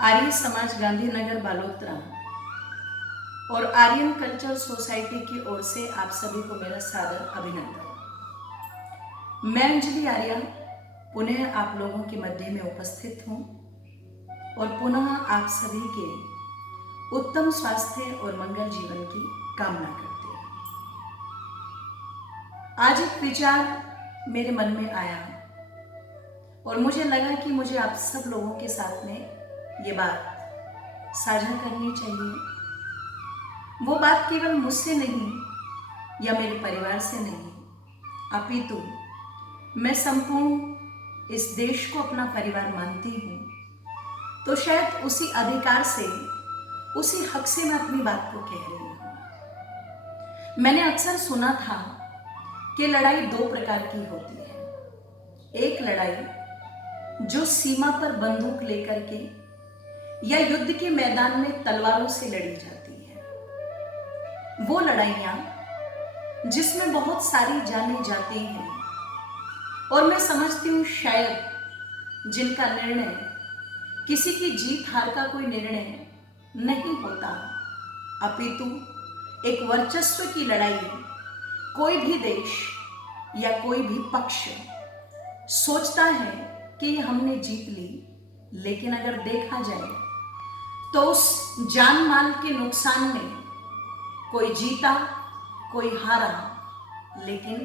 आर्य समाज गांधीनगर बालोतरा और Aryan culture society की ओर से आप सभी को मेरा सादर अभिनंदन। मैं अंजलि आर्या पुनः आप लोगों के मध्य में उपस्थित हूँ और पुनः आप सभी के उत्तम स्वास्थ्य और मंगल जीवन की कामना करते हैं। आज एक विचार मेरे मन में आया और मुझे लगा कि मुझे आप सब लोगों के साथ में ये बात साझा करनी चाहिए। वो बात केवल मुझसे नहीं या मेरे परिवार से नहीं, अपितु मैं संपूर्ण इस देश को अपना परिवार मानती हूँ, तो शायद उसी अधिकार से, उसी हक से मैं अपनी बात को कह रही हूँ। मैंने अक्सर सुना था कि लड़ाई दो प्रकार की होती है। एक लड़ाई जो सीमा पर बंदूक लेकर के या युद्ध के मैदान में तलवारों से लड़ी जाती है। वो लड़ाइयाँ जिसमें बहुत सारी जानें जाती हैं और मैं समझती हूँ शायद जिनका निर्णय किसी की जीत हार का कोई निर्णय नहीं होता, अपितु एक वर्चस्व की लड़ाई कोई भी देश या कोई भी पक्ष सोचता है कि हमने जीत ली, लेकिन अगर देखा जाए तो उस जान माल के नुकसान में कोई जीता कोई हारा, लेकिन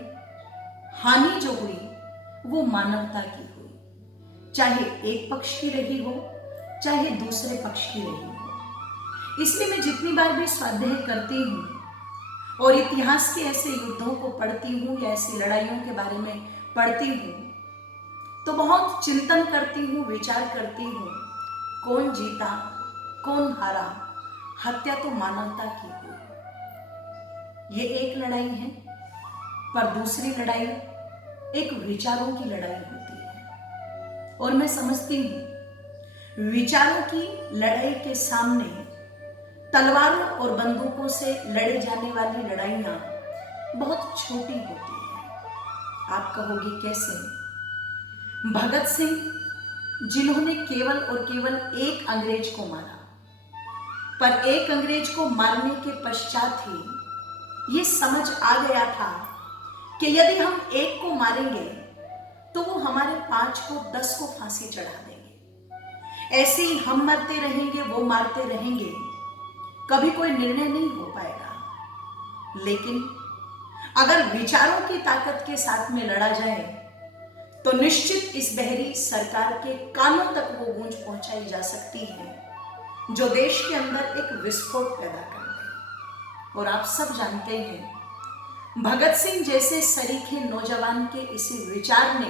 हानि जो हुई वो मानवता की हुई, चाहे एक पक्ष की रही हो चाहे दूसरे पक्ष की रही हो। इसलिए मैं जितनी बार भी स्वाध्याय करती हूँ और इतिहास के ऐसे युद्धों को पढ़ती हूँ या ऐसी लड़ाइयों के बारे में पढ़ती हूँ, तो बहुत चिंतन करती हूँ, विचार करती हूँ, कौन जीता कौन हारा, हत्या तो मानवता की हुई। ये एक लड़ाई है, पर दूसरी लड़ाई एक विचारों की लड़ाई होती है। और मैं समझती हूँ विचारों की लड़ाई के सामने तलवारों और बंदूकों से लड़े जाने वाली लड़ाइयाँ बहुत छोटी होती हैं। आप कहोगे कैसे? भगत सिंह जिन्होंने केवल और केवल एक अंग्रेज को मारा, पर एक अंग्रेज को मारने के पश्चात ही ये समझ आ गया था कि यदि हम एक को मारेंगे तो वो हमारे 5 को 10 को फांसी चढ़ा देंगे। ऐसे ही हम मरते रहेंगे, वो मारते रहेंगे, कभी कोई निर्णय नहीं हो पाएगा। लेकिन अगर विचारों की ताकत के साथ में लड़ा जाए तो निश्चित इस बहरी सरकार के कानों तक वो गूंज पहुंचाई जा सकती है जो देश के अंदर एक विस्फोट पैदा कर दे। और आप सब जानते हैं भगत सिंह जैसे सरीखे नौजवान के इसी विचार ने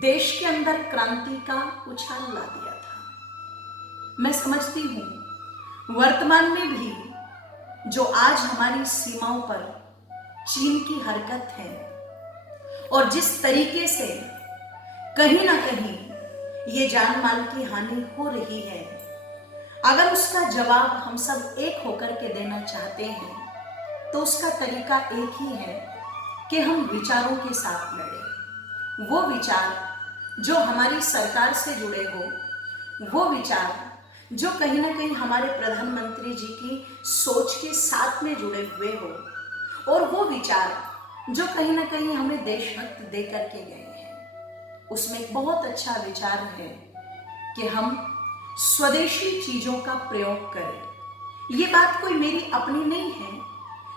देश के अंदर क्रांति का उछाल ला दिया था। मैं समझती हूँ वर्तमान में भी जो आज हमारी सीमाओं पर चीन की हरकत है और जिस तरीके से कहीं ना कहीं ये जान माल की हानि हो रही है, अगर उसका जवाब हम सब एक होकर के देना चाहते हैं तो उसका तरीका एक ही है कि हम विचारों के साथ लड़ें। वो विचार जो हमारी सरकार से जुड़े हो, वो विचार जो कहीं ना कहीं हमारे प्रधानमंत्री जी की सोच के साथ में जुड़े हुए हो, और वो विचार जो कहीं ना कहीं हमें देशभक्त दे करके गए हैं। उसमें एक बहुत अच्छा विचार है कि हम स्वदेशी चीजों का प्रयोग करें। ये बात कोई मेरी अपनी नहीं है,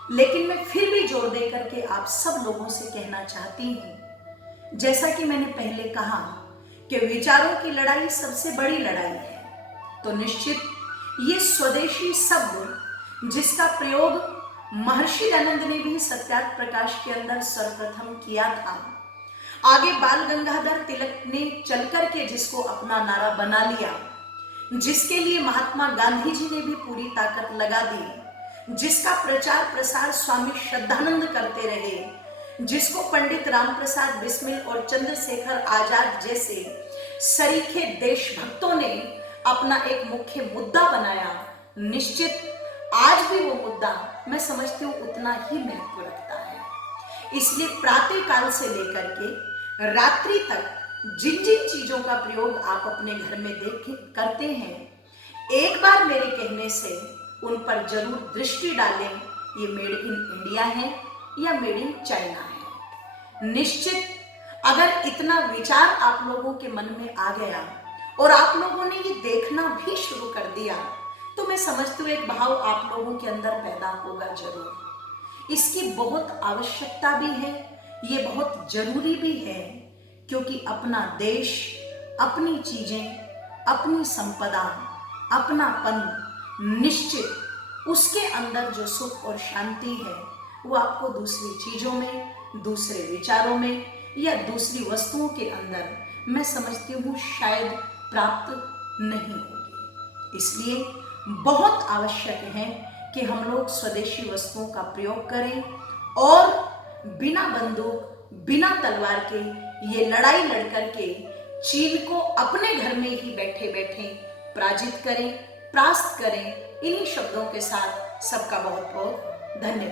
लेकिन मैं फिर भी जोर दे करके आप सब लोगों से कहना चाहती हूँ, जैसा कि मैंने पहले कहा कि विचारों की लड़ाई सबसे बड़ी लड़ाई है, तो निश्चित ये स्वदेशी शब्द जिसका प्रयोग महर्षि दयानंद ने भी सत्याग्रह प्रकाश के अंदर सर्वप्रथम किया था, आगे बाल गंगाधर तिलक ने चल करके जिसको अपना नारा बना लिया, जिसके लिए महात्मा गांधी जी ने भी पूरी ताकत लगा दी, जिसका प्रचार प्रसार स्वामी श्रद्धानंद करते रहे, जिसको पंडित राम प्रसाद बिस्मिल और चंद्रशेखर आजाद जैसे सरीखे देशभक्तों ने अपना एक मुख्य मुद्दा बनाया, निश्चित आज भी वो मुद्दा मैं समझती हूँ उतना ही महत्व रखता है। इसलिए प्रातः काल से लेकर के रात्रि तक जिन जिन चीजों का प्रयोग आप अपने घर में देख करते हैं, एक बार मेरे कहने से उन पर जरूर दृष्टि डालें, ये मेड इन इंडिया है या मेड इन चाइना है। निश्चित अगर इतना विचार आप लोगों के मन में आ गया और आप लोगों ने ये देखना भी शुरू कर दिया, तो मैं समझती हूँ एक भाव आप लोगों के अंदर पैदा होगा जरूर। इसकी बहुत आवश्यकता भी है, ये बहुत जरूरी भी है, क्योंकि अपना देश, अपनी चीजें, अपनी संपदा, अपनापन, निश्चित उसके अंदर जो सुख और शांति है वो आपको दूसरी चीजों में, दूसरे विचारों में या दूसरी वस्तुओं के अंदर मैं समझती हूँ शायद प्राप्त नहीं होगी। इसलिए बहुत आवश्यक है कि हम लोग स्वदेशी वस्तुओं का प्रयोग करें और बिना बंदूक, बिना तलवार के ये लड़ाई लड़ करके चीन को अपने घर में ही बैठे बैठे पराजित करें, परास्त करें। इन्हीं शब्दों के साथ सबका बहुत बहुत धन्यवाद।